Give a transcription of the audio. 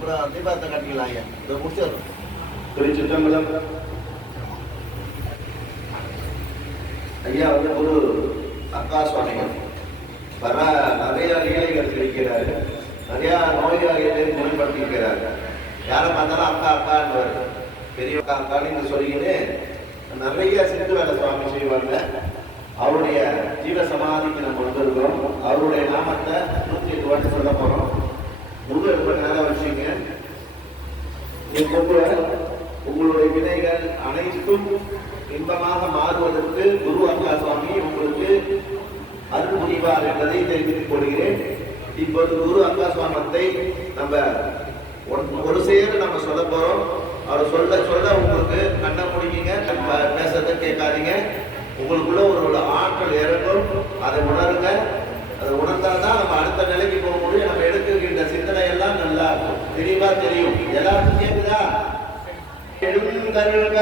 அப்புறம் தீபாவளி காட்டிக்கலாம் ஐயா. இதை முடிச்சிடணும். திருச்சிற்றம்பலம். ஐயா வந்து ஒரு அக்கா சுவாமிகள் வர நிறைய லீலைகள் கிடைக்கிறாரு, நிறைய நோயாளிகளை குணப்படுத்திக்கிறாரு. யாரை பார்த்தாலும் அக்கா அக்கான்னு பெரிய அக்கா அக்கான்னு சொல்லிக்கிட்டு நிறைய சிந்து வேலை சுவாமி செய்வாங்க. அவருடைய ஜீவ சமாதிக்கு நம்ம வந்திருக்கிறோம். அவருடைய நாமத்தை 108 வாட்டி சொல்ல போறோம். முருகர் நேரம் வச்சுங்க. உங்களுடைய வினைகள் அனைத்தும் இன்பமாக மாறுவதற்கு குரு அக்கா சுவாமி உங்களுக்கு அருள் புரிவார் என்பதை தெரிவித்துக் கொள்கிறேன். இப்போது குரு அக்கா சுவாமத்தை நம்ம ஒரு சேர நம்ம சொல்ல போறோம். அவர் சொல்ல சொல்ல உங்களுக்கு கண்ண முடியுங்க, பேசுறத கேட்காதீங்க. உங்களுக்குள்ள ஒரு ஆற்றல் இறங்கும். அதை உணருங்க. அதை உணர்ந்தால்தான் நம்ம அடுத்த நிலைக்கு போக முடியும். நம்ம எடுக்கின்ற சிந்தனை எல்லாம் நல்லா இருக்கும், தெளிவா தெரியும். எல்லாருக்கும் கேட்குதா? எழுந்தருள்க